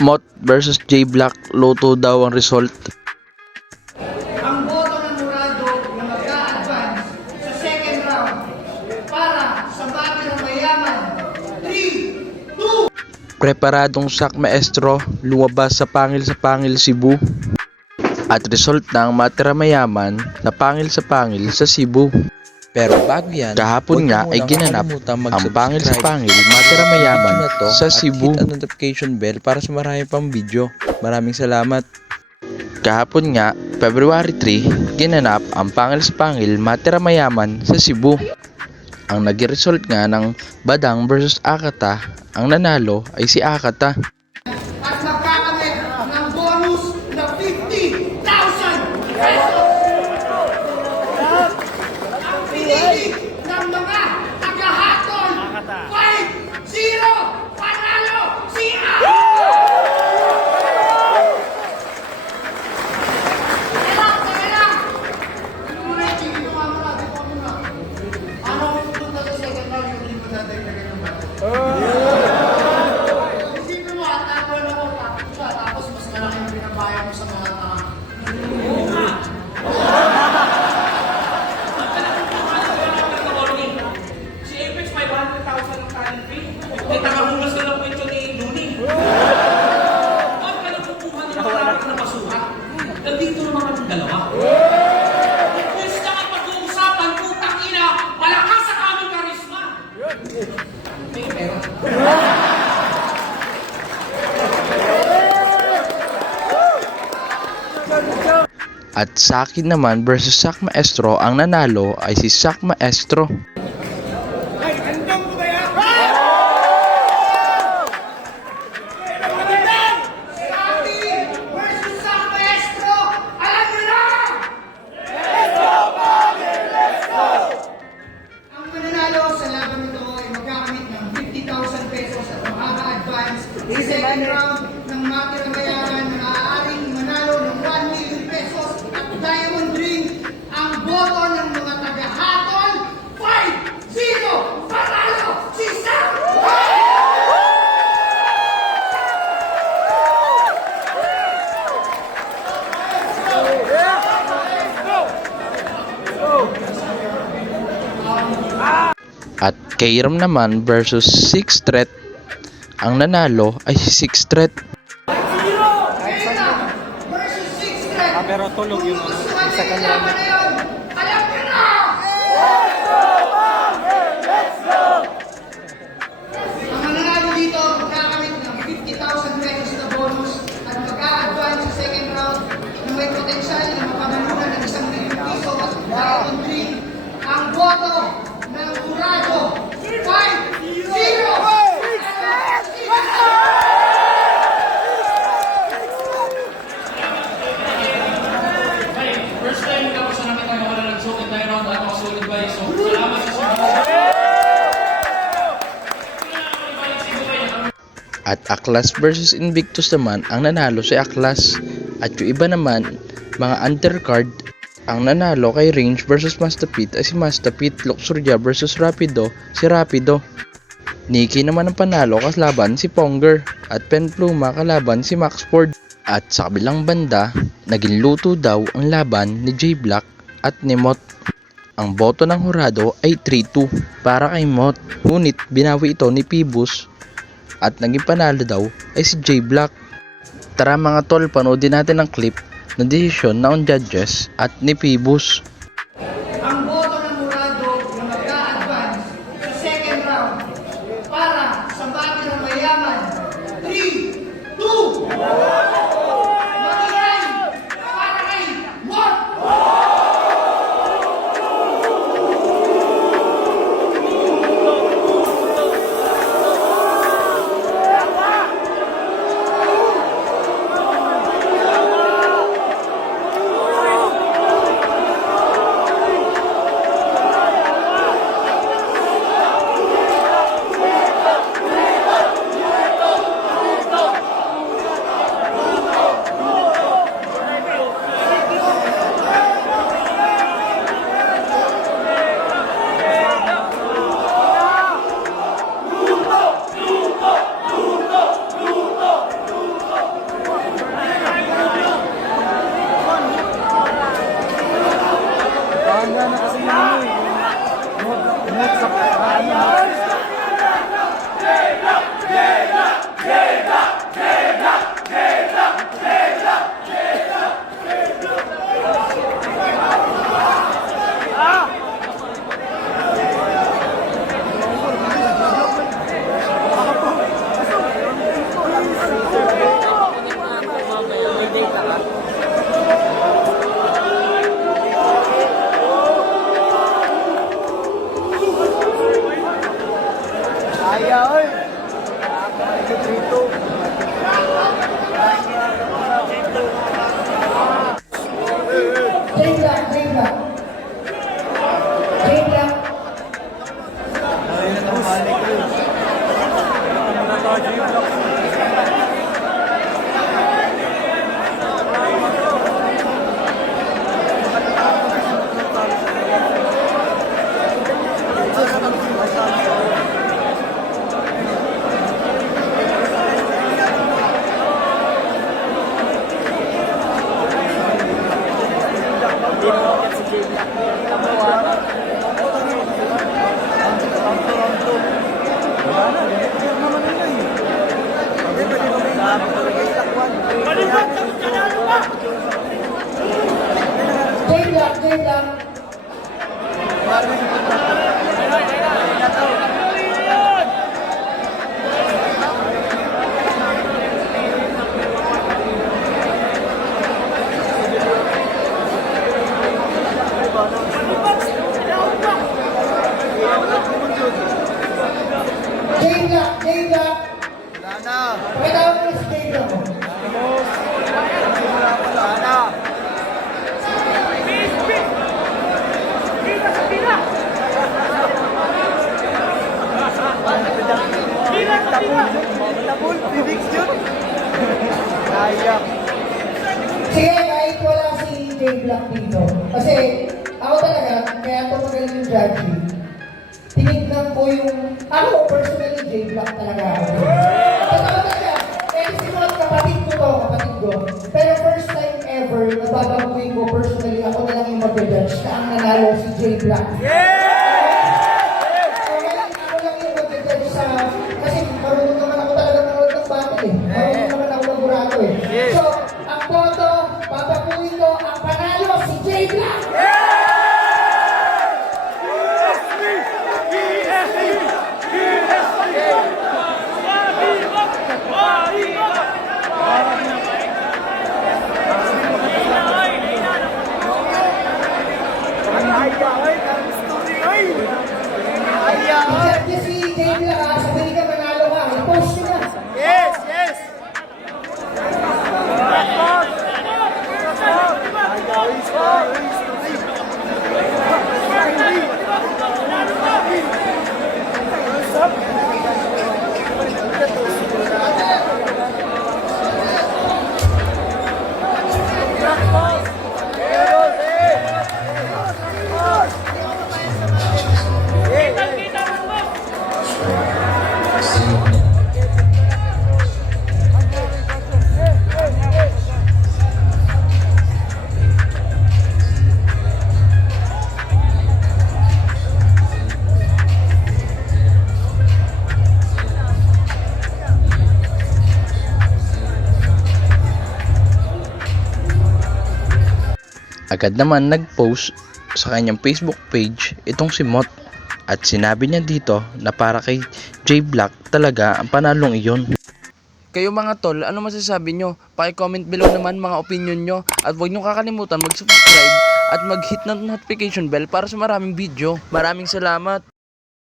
Mot versus J Black, loto daw ang result. Ang boto ng Murado na mag-a-advance sa second round para sa bago ng mayaman. 3, 2, Preparadong Sak Maestro lumabas sa Pangil Cebu. At result ng Matira Mayaman na Pangil sa Cebu. Pero bago yan, Kahapon nga ay ginanap ang Pangil Matira Mayaman sa Cebu. At hit ang notification bell para sa marami pang video. Maraming salamat. Kahapon nga, February 3, ginanap ang Pangil Matira Mayaman sa Cebu. Ang nag-result nga ng Badang versus Akata, ang nanalo ay si Akata. at magkakamit ng bonus na 50,000 pesos. Ang pinili ng mga tagahatol 5-0 panalo si isipin mo at ako tapos siya, tapos mas malaki yung binabayad mo sa mga Si Apex 500,000 ang talent fee. May taga-hulas na lang po ito ni Luni. Huwag ka lang kukuha ng mga na masuhat. Nandito naman kami dalawa. Kung saan ka pag-uusapan, putang ina, malakas sa aming karisma. May pera. At sa akin naman versus Sak Maestro, ang nanalo ay si Sak Maestro. versus Sak Maestro, alam niyo na! Ang mananalo sa laban nito ay magkakamit ng 50,000 pesos at makaka-advance sa second round ng Matira Mayaman na maaaring manalo ng 1 million pesos at diamond ring. Ang boto ng mga taga-hatol 5-0 panalo si Sak! At Kairam naman versus Six Threat, ang nanalo ay si Six Threat. Versus 6 threat. Pero tulog yung Isa ka na. Alam niyo na! Ang mananalo dito, magkakamit ng 50,000 pesos na bonus at mag-a-advance sa second round na may potensyal na mapanalunan ng 1 million piso at diamond ring. Ang boto ng Murado 5-0! First time tapos na namin tayo wala ng sulit tayo round at masulit ba so salamat sa sulit. At Aklas versus Invictus naman, ang nanalo si Aklas. At yung iba naman, mga undercard, ang nanalo kay Range versus Mastapit ay si Mastapit. Luxuria versus Rapido, si Rapido. Nikki naman ang panalo kalaban si Ponger. At Penpluma kalaban si Max Ford. At sa kabilang banda, naging luto daw ang laban ni J Black at ni Mot. Ang boto ng hurado ay 3-2 para kay Mot. Ngunit binawi ito ni Pibus at naging panalo daw ay si J Black. Tara mga tol, panoodin natin ang clip ng desisyon ng judges at ni Pibus. Ang boto ng Murado na mag-a-advance sa second round para sa bago ng mayaman. 3, 2, Magigay para kay Mot! Sige, kahit wala si J Black dito. Kasi ako talaga, kaya ito magaling yung judging. Tinignan ko yung, ako personally J Black talaga ako. Totoo talaga. Kaya si Mot, kapatid ko to, kapatid ko. Pero first time ever, nababaguhin ko personally, ako na lang yung mag-judge na ang nanalo si J Black. So, ngayon, ako lang yung mag-judge sa, kasi marunong naman ako talaga manood ng battle eh. Marunong naman ako magurado eh. So, ang boto, papapuin ko, ang panalo si J Black! Except niya si J Black, sabihin ka manalo ka, i-post nyo na. Agad naman nag-post sa kanyang Facebook page itong si Mot at sinabi niya dito na para kay J Black talaga ang panalong iyon. Kayo mga tol, ano masasabi nyo? Paki-comment below naman mga opinion nyo at huwag nyo kakalimutan mag-subscribe at mag-hit ng notification bell para sa maraming video. Maraming salamat!